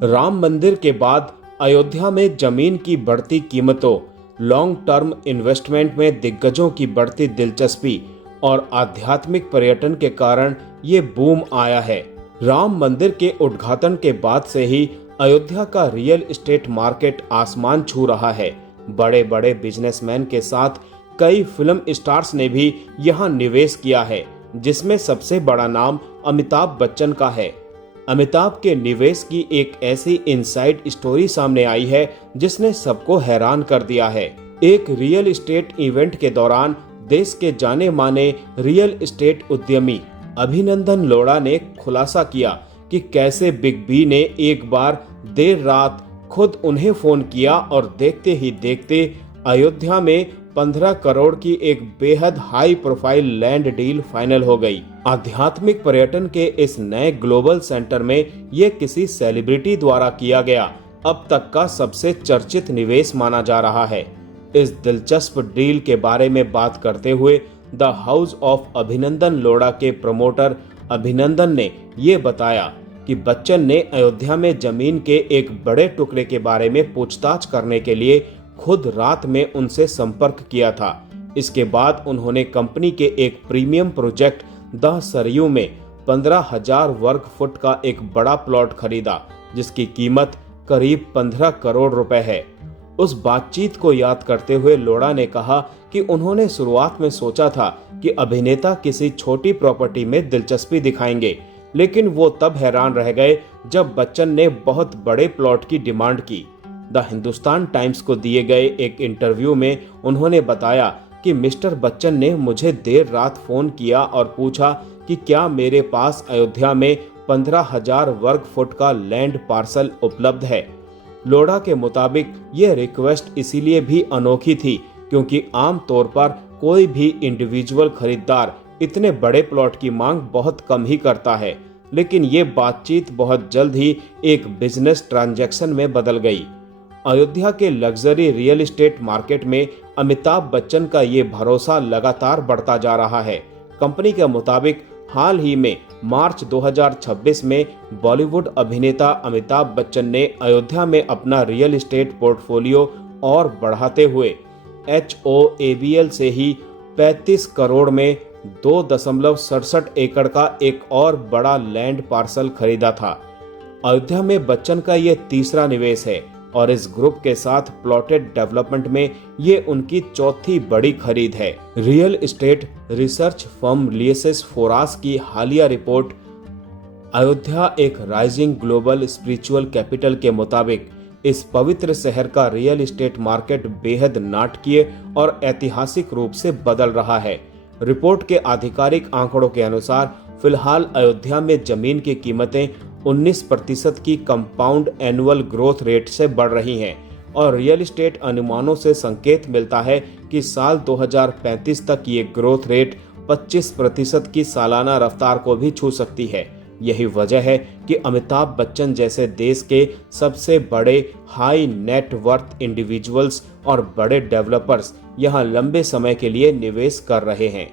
राम मंदिर के बाद अयोध्या में जमीन की बढ़ती कीमतों, लॉन्ग टर्म इन्वेस्टमेंट में दिग्गजों की बढ़ती दिलचस्पी और आध्यात्मिक पर्यटन के कारण ये बूम आया है। राम मंदिर के उद्घाटन के बाद से ही अयोध्या का रियल एस्टेट मार्केट आसमान छू रहा है। बड़े बड़े बिजनेसमैन के साथ कई फिल्म स्टार्स ने भी यहाँ निवेश किया है, जिसमें सबसे बड़ा नाम अमिताभ बच्चन का है। अमिताभ के निवेश की एक ऐसी इनसाइड स्टोरी सामने आई है जिसने सबको हैरान कर दिया है। एक रियल एस्टेट इवेंट के दौरान देश के जाने माने रियल एस्टेट उद्यमी अभिनंदन लोढ़ा ने खुलासा किया कि कैसे बिग बी ने एक बार देर रात खुद उन्हें फोन किया और देखते ही देखते अयोध्या में 15 करोड़ की एक बेहद high profile land deal final हो गई। आध्यात्मिक पर्यटन के इस नए ग्लोबल सेंटर में ये किसी सेलिब्रिटी द्वारा किया गया अब तक का सबसे चर्चित निवेश माना जा रहा है। इस दिलचस्प डील के बारे में बात करते हुए द हाउस ऑफ अभिनंदन लोढ़ा के प्रमोटर अभिनंदन ने ये बताया कि बच्चन ने अयोध्या में जमीन के एक बड़े टुकड़े के बारे में पूछताछ करने के लिए खुद रात में उनसे संपर्क किया था। इसके बाद उन्होंने कंपनी के एक प्रीमियम प्रोजेक्ट द सरयू में 15,000 वर्ग फुट का एक बड़ा प्लॉट खरीदा, जिसकी कीमत करीब 15 करोड़ रुपए है। उस बातचीत को याद करते हुए लोढ़ा ने कहा कि उन्होंने शुरुआत में सोचा था कि अभिनेता किसी छोटी प्रॉपर्टी में दिलचस्पी दिखाएंगे, लेकिन वो तब हैरान रह गए जब बच्चन ने बहुत बड़े प्लॉट की डिमांड की। द हिंदुस्तान टाइम्स को दिए गए एक इंटरव्यू में उन्होंने बताया कि मिस्टर बच्चन ने मुझे देर रात फोन किया और पूछा कि क्या मेरे पास अयोध्या में 15,000 वर्ग फुट का लैंड पार्सल उपलब्ध है। लोढ़ा के मुताबिक ये रिक्वेस्ट इसीलिए भी अनोखी थी क्योंकि आम तौर पर कोई भी इंडिविजुअल खरीदार इतने बड़े प्लॉट की मांग बहुत कम ही करता है, लेकिन ये बातचीत बहुत जल्द ही एक बिजनेस ट्रांजैक्शन में बदल गई। अयोध्या के लग्जरी रियल एस्टेट मार्केट में अमिताभ बच्चन का ये भरोसा लगातार बढ़ता जा रहा है। कंपनी के मुताबिक हाल ही में मार्च 2026 में बॉलीवुड अभिनेता अमिताभ बच्चन ने अयोध्या में अपना रियल एस्टेट पोर्टफोलियो और बढ़ाते हुए HOABL से ही 35 करोड़ में 2.67 एकड़ का एक और बड़ा लैंड पार्सल खरीदा था। अयोध्या में बच्चन का ये तीसरा निवेश है और इस ग्रुप के साथ प्लॉटेड डेवलपमेंट में ये उनकी चौथी बड़ी खरीद है। Real estate research firm Liases Foras की हालिया रिपोर्ट अयोध्या एक राइजिंग ग्लोबल स्पिरिचुअल कैपिटल के मुताबिक इस पवित्र शहर का रियल एस्टेट मार्केट बेहद नाटकीय और ऐतिहासिक रूप से बदल रहा है। रिपोर्ट के आधिकारिक आंकड़ों के अनुसार फिलहाल अयोध्या में जमीन की कीमतें 19% की कंपाउंड एनुअल ग्रोथ रेट से बढ़ रही हैं और रियल एस्टेट अनुमानों से संकेत मिलता है कि साल 2035 तक ये ग्रोथ रेट 25% की सालाना रफ्तार को भी छू सकती है। यही वजह है कि अमिताभ बच्चन जैसे देश के सबसे बड़े हाई नेट वर्थ इंडिविजुअल्स और बड़े डेवलपर्स यहां लंबे समय के लिए निवेश कर रहे हैं।